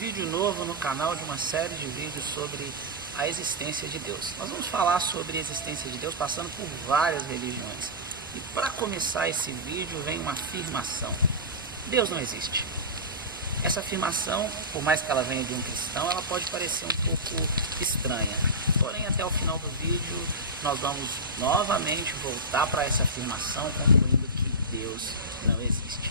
vídeo novo no canal de uma série de vídeos sobre a existência de Deus. Nós vamos falar sobre a existência de Deus passando por várias religiões. E para começar esse vídeo vem uma afirmação: Deus não existe. Essa afirmação, por mais que ela venha de um cristão, ela pode parecer um pouco estranha. Porém, até o final do vídeo, nós vamos novamente voltar para essa afirmação, concluindo que Deus não existe.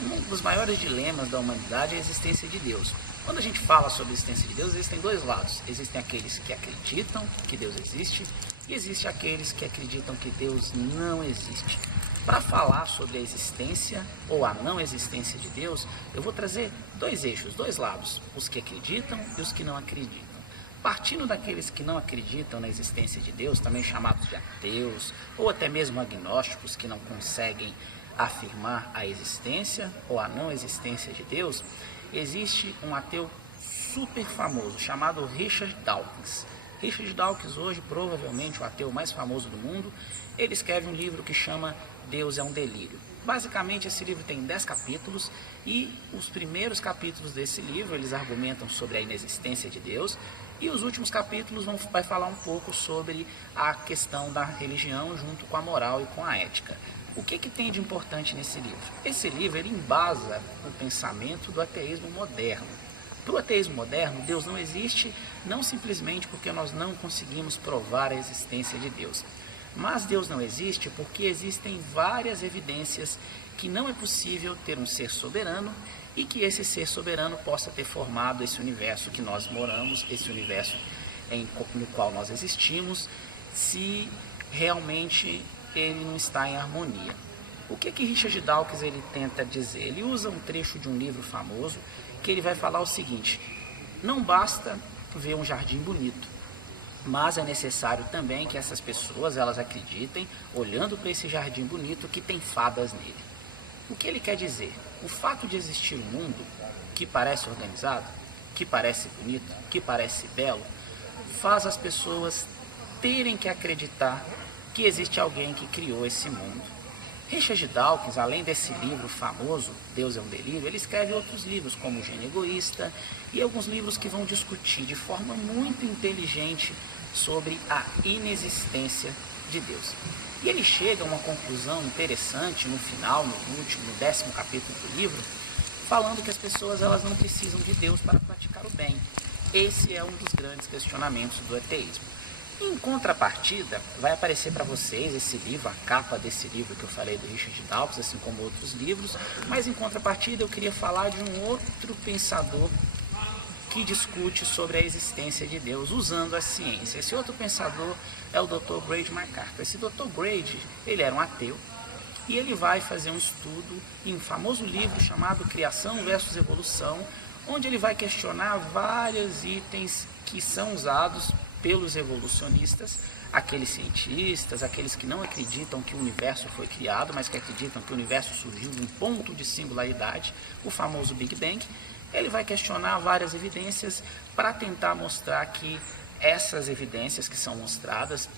Um dos maiores dilemas da humanidade é a existência de Deus. Quando a gente fala sobre a existência de Deus, existem dois lados. Existem aqueles que acreditam que Deus existe e existem aqueles que acreditam que Deus não existe. Para falar sobre a existência ou a não existência de Deus, eu vou trazer dois eixos, dois lados, os que acreditam e os que não acreditam. Partindo daqueles que não acreditam na existência de Deus, também chamados de ateus, ou até mesmo agnósticos que não conseguem afirmar a existência ou a não existência de Deus, existe um ateu super famoso chamado Richard Dawkins. Richard Dawkins, hoje provavelmente o ateu mais famoso do mundo, ele escreve um livro que chama Deus é um Delírio. Basicamente esse livro tem 10 capítulos e os primeiros capítulos desse livro eles argumentam sobre a inexistência de Deus e os últimos capítulos vai falar um pouco sobre a questão da religião junto com a moral e com a ética. O que tem de importante nesse livro? Esse livro ele embasa o pensamento do ateísmo moderno. Para o ateísmo moderno, Deus não existe, não simplesmente porque nós não conseguimos provar a existência de Deus. Mas Deus não existe porque existem várias evidências que não é possível ter um ser soberano e que esse ser soberano possa ter formado esse universo que nós moramos, esse universo no qual nós existimos, se realmente ele não está em harmonia. O que Richard Dawkins ele tenta dizer? Ele usa um trecho de um livro famoso que ele vai falar o seguinte: não basta ver um jardim bonito, mas é necessário também que essas pessoas elas acreditem, olhando para esse jardim bonito, que tem fadas nele. O que ele quer dizer? O fato de existir um mundo que parece organizado, que parece bonito, que parece belo, faz as pessoas terem que acreditar que existe alguém que criou esse mundo. Richard Dawkins, além desse livro famoso, Deus é um Delírio, ele escreve outros livros, como O Gênio Egoísta, e alguns livros que vão discutir de forma muito inteligente sobre a inexistência de Deus. E ele chega a uma conclusão interessante no final, no 10º capítulo do livro, falando que as pessoas elas não precisam de Deus para praticar o bem. Esse é um dos grandes questionamentos do ateísmo. Em contrapartida, vai aparecer para vocês esse livro, a capa desse livro que eu falei do Richard Dawkins, assim como outros livros, mas em contrapartida eu queria falar de um outro pensador que discute sobre a existência de Deus usando a ciência. Esse outro pensador é o Dr. Grady McArthur. Esse Dr. Grady, ele era um ateu e ele vai fazer um estudo em um famoso livro chamado Criação versus Evolução, onde ele vai questionar vários itens que são usados pelos evolucionistas, aqueles cientistas, aqueles que não acreditam que o universo foi criado, mas que acreditam que o universo surgiu de um ponto de singularidade, o famoso Big Bang. Ele vai questionar várias evidências para tentar mostrar que essas evidências que são mostradas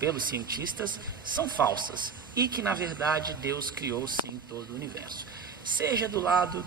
pelos cientistas são falsas e que, na verdade, Deus criou sim todo o universo. Seja do lado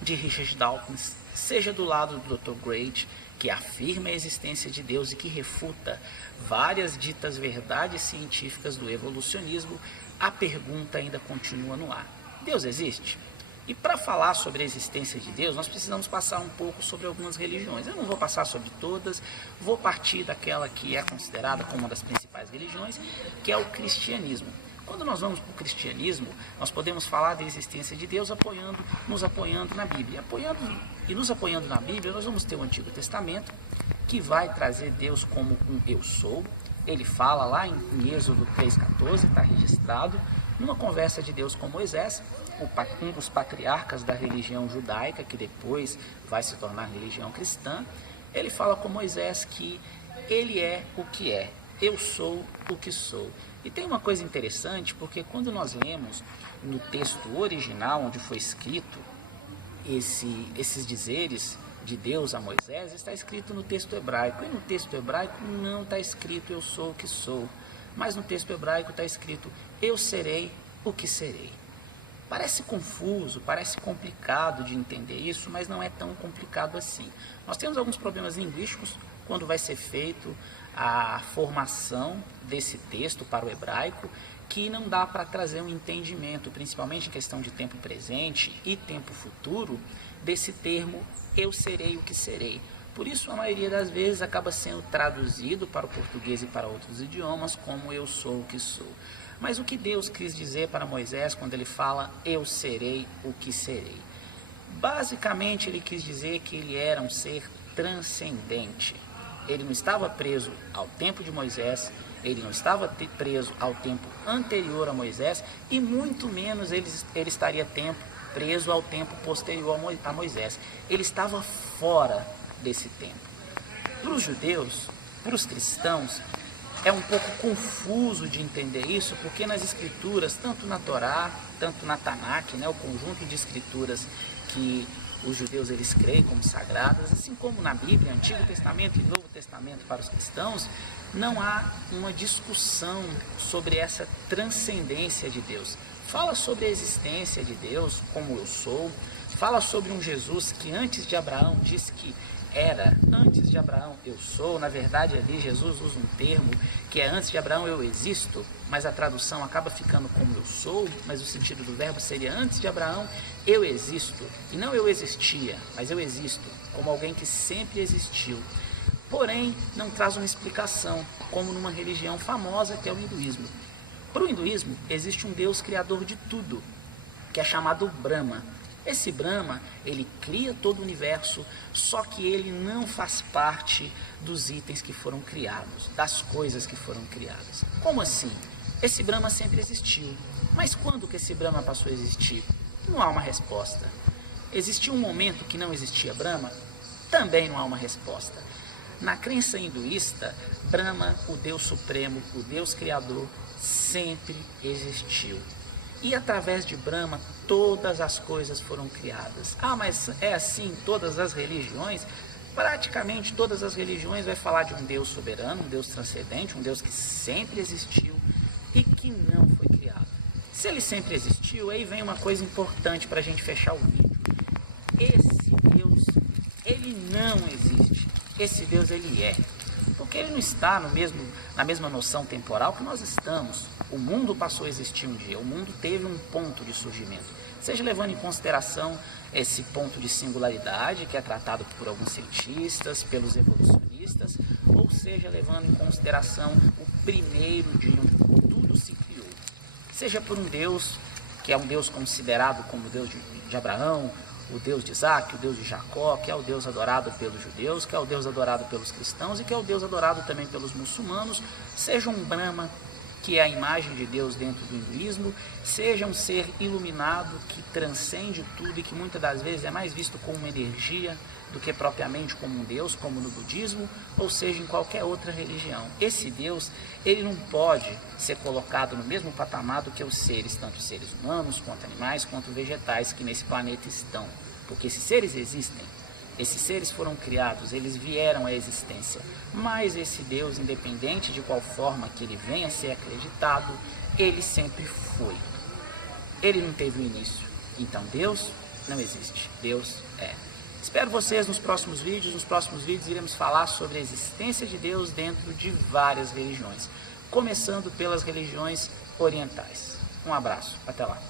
de Richard Dawkins, seja do lado do Dr. Grady, que afirma a existência de Deus e que refuta várias ditas verdades científicas do evolucionismo, a pergunta ainda continua no ar: Deus existe? E para falar sobre a existência de Deus, nós precisamos passar um pouco sobre algumas religiões. Eu não vou passar sobre todas, vou partir daquela que é considerada como uma das principais religiões, que é o cristianismo. Quando nós vamos para o cristianismo, nós podemos falar da existência de Deus nos apoiando na Bíblia. Nos apoiando na Bíblia, nós vamos ter o Antigo Testamento, que vai trazer Deus como um eu sou. Ele fala lá em Êxodo 3,14, está registrado, numa conversa de Deus com Moisés, um dos patriarcas da religião judaica, que depois vai se tornar religião cristã. Ele fala com Moisés que ele é o que é, eu sou o que sou. E tem uma coisa interessante, porque quando nós lemos no texto original, onde foi escrito esses dizeres de Deus a Moisés, está escrito no texto hebraico. E no texto hebraico não está escrito eu sou o que sou, mas no texto hebraico está escrito eu serei o que serei. Parece confuso, parece complicado de entender isso, mas não é tão complicado assim. Nós temos alguns problemas linguísticos quando vai ser feito a formação desse texto para o hebraico, que não dá para trazer um entendimento, principalmente em questão de tempo presente e tempo futuro, desse termo eu serei o que serei. Por isso, a maioria das vezes acaba sendo traduzido para o português e para outros idiomas como eu sou o que sou. Mas o que Deus quis dizer para Moisés quando ele fala eu serei o que serei? Basicamente, ele quis dizer que ele era um ser transcendente. Ele não estava preso ao tempo de Moisés, ele não estava preso ao tempo anterior a Moisés e muito menos ele estaria preso ao tempo posterior a Moisés. Ele estava fora desse tempo. Para os judeus, para os cristãos, é um pouco confuso de entender isso, porque nas escrituras, tanto na Torá, tanto na Tanakh, o conjunto de escrituras que os judeus eles creem como sagradas, assim como na Bíblia, Antigo Testamento e Novo Testamento para os cristãos, não há uma discussão sobre essa transcendência de Deus. Fala sobre a existência de Deus, como eu sou, fala sobre um Jesus que antes de Abraão disse que era, antes de Abraão eu sou. Na verdade ali Jesus usa um termo que é antes de Abraão eu existo, mas a tradução acaba ficando como eu sou, mas o sentido do verbo seria antes de Abraão eu existo, e não eu existia, mas eu existo, como alguém que sempre existiu. Porém, não traz uma explicação, como numa religião famosa que é o hinduísmo. Para o hinduísmo existe um Deus criador de tudo, que é chamado Brahma. Esse Brahma, ele cria todo o universo, só que ele não faz parte dos itens que foram criados, das coisas que foram criadas. Como assim? Esse Brahma sempre existiu, mas quando que esse Brahma passou a existir? Não há uma resposta. Existiu um momento que não existia Brahma? Também não há uma resposta. Na crença hinduísta, Brahma, o Deus Supremo, o Deus Criador, sempre existiu. E através de Brahma, todas as coisas foram criadas. Ah, mas é assim em todas as religiões? Praticamente todas as religiões vai falar de um Deus soberano, um Deus transcendente, um Deus que sempre existiu e que não foi criado. Se ele sempre existiu, aí vem uma coisa importante para a gente fechar o vídeo. Esse Deus, ele não existe. Esse Deus, ele é. Porque ele não está na mesma noção temporal que nós estamos. O mundo passou a existir um dia, o mundo teve um ponto de surgimento. Seja levando em consideração esse ponto de singularidade, que é tratado por alguns cientistas, pelos evolucionistas, ou seja levando em consideração o primeiro dia em que tudo se criou. Seja por um Deus, que é um Deus considerado como o Deus de Abraão, o Deus de Isaac, o Deus de Jacó, que é o Deus adorado pelos judeus, que é o Deus adorado pelos cristãos e que é o Deus adorado também pelos muçulmanos, seja um Brahma, que é a imagem de Deus dentro do hinduísmo, seja um ser iluminado que transcende tudo e que muitas das vezes é mais visto como uma energia do que propriamente como um Deus, como no budismo, ou seja, em qualquer outra religião. Esse Deus, ele não pode ser colocado no mesmo patamar do que os seres, tanto os seres humanos, quanto animais, quanto vegetais que nesse planeta estão. Porque esses seres existem, esses seres foram criados, eles vieram à existência. Mas esse Deus, independente de qual forma que ele venha a ser acreditado, ele sempre foi. Ele não teve o início. Então Deus não existe, Deus é. Espero vocês nos próximos vídeos. Nos próximos vídeos iremos falar sobre a existência de Deus dentro de várias religiões, começando pelas religiões orientais. Um abraço, até lá.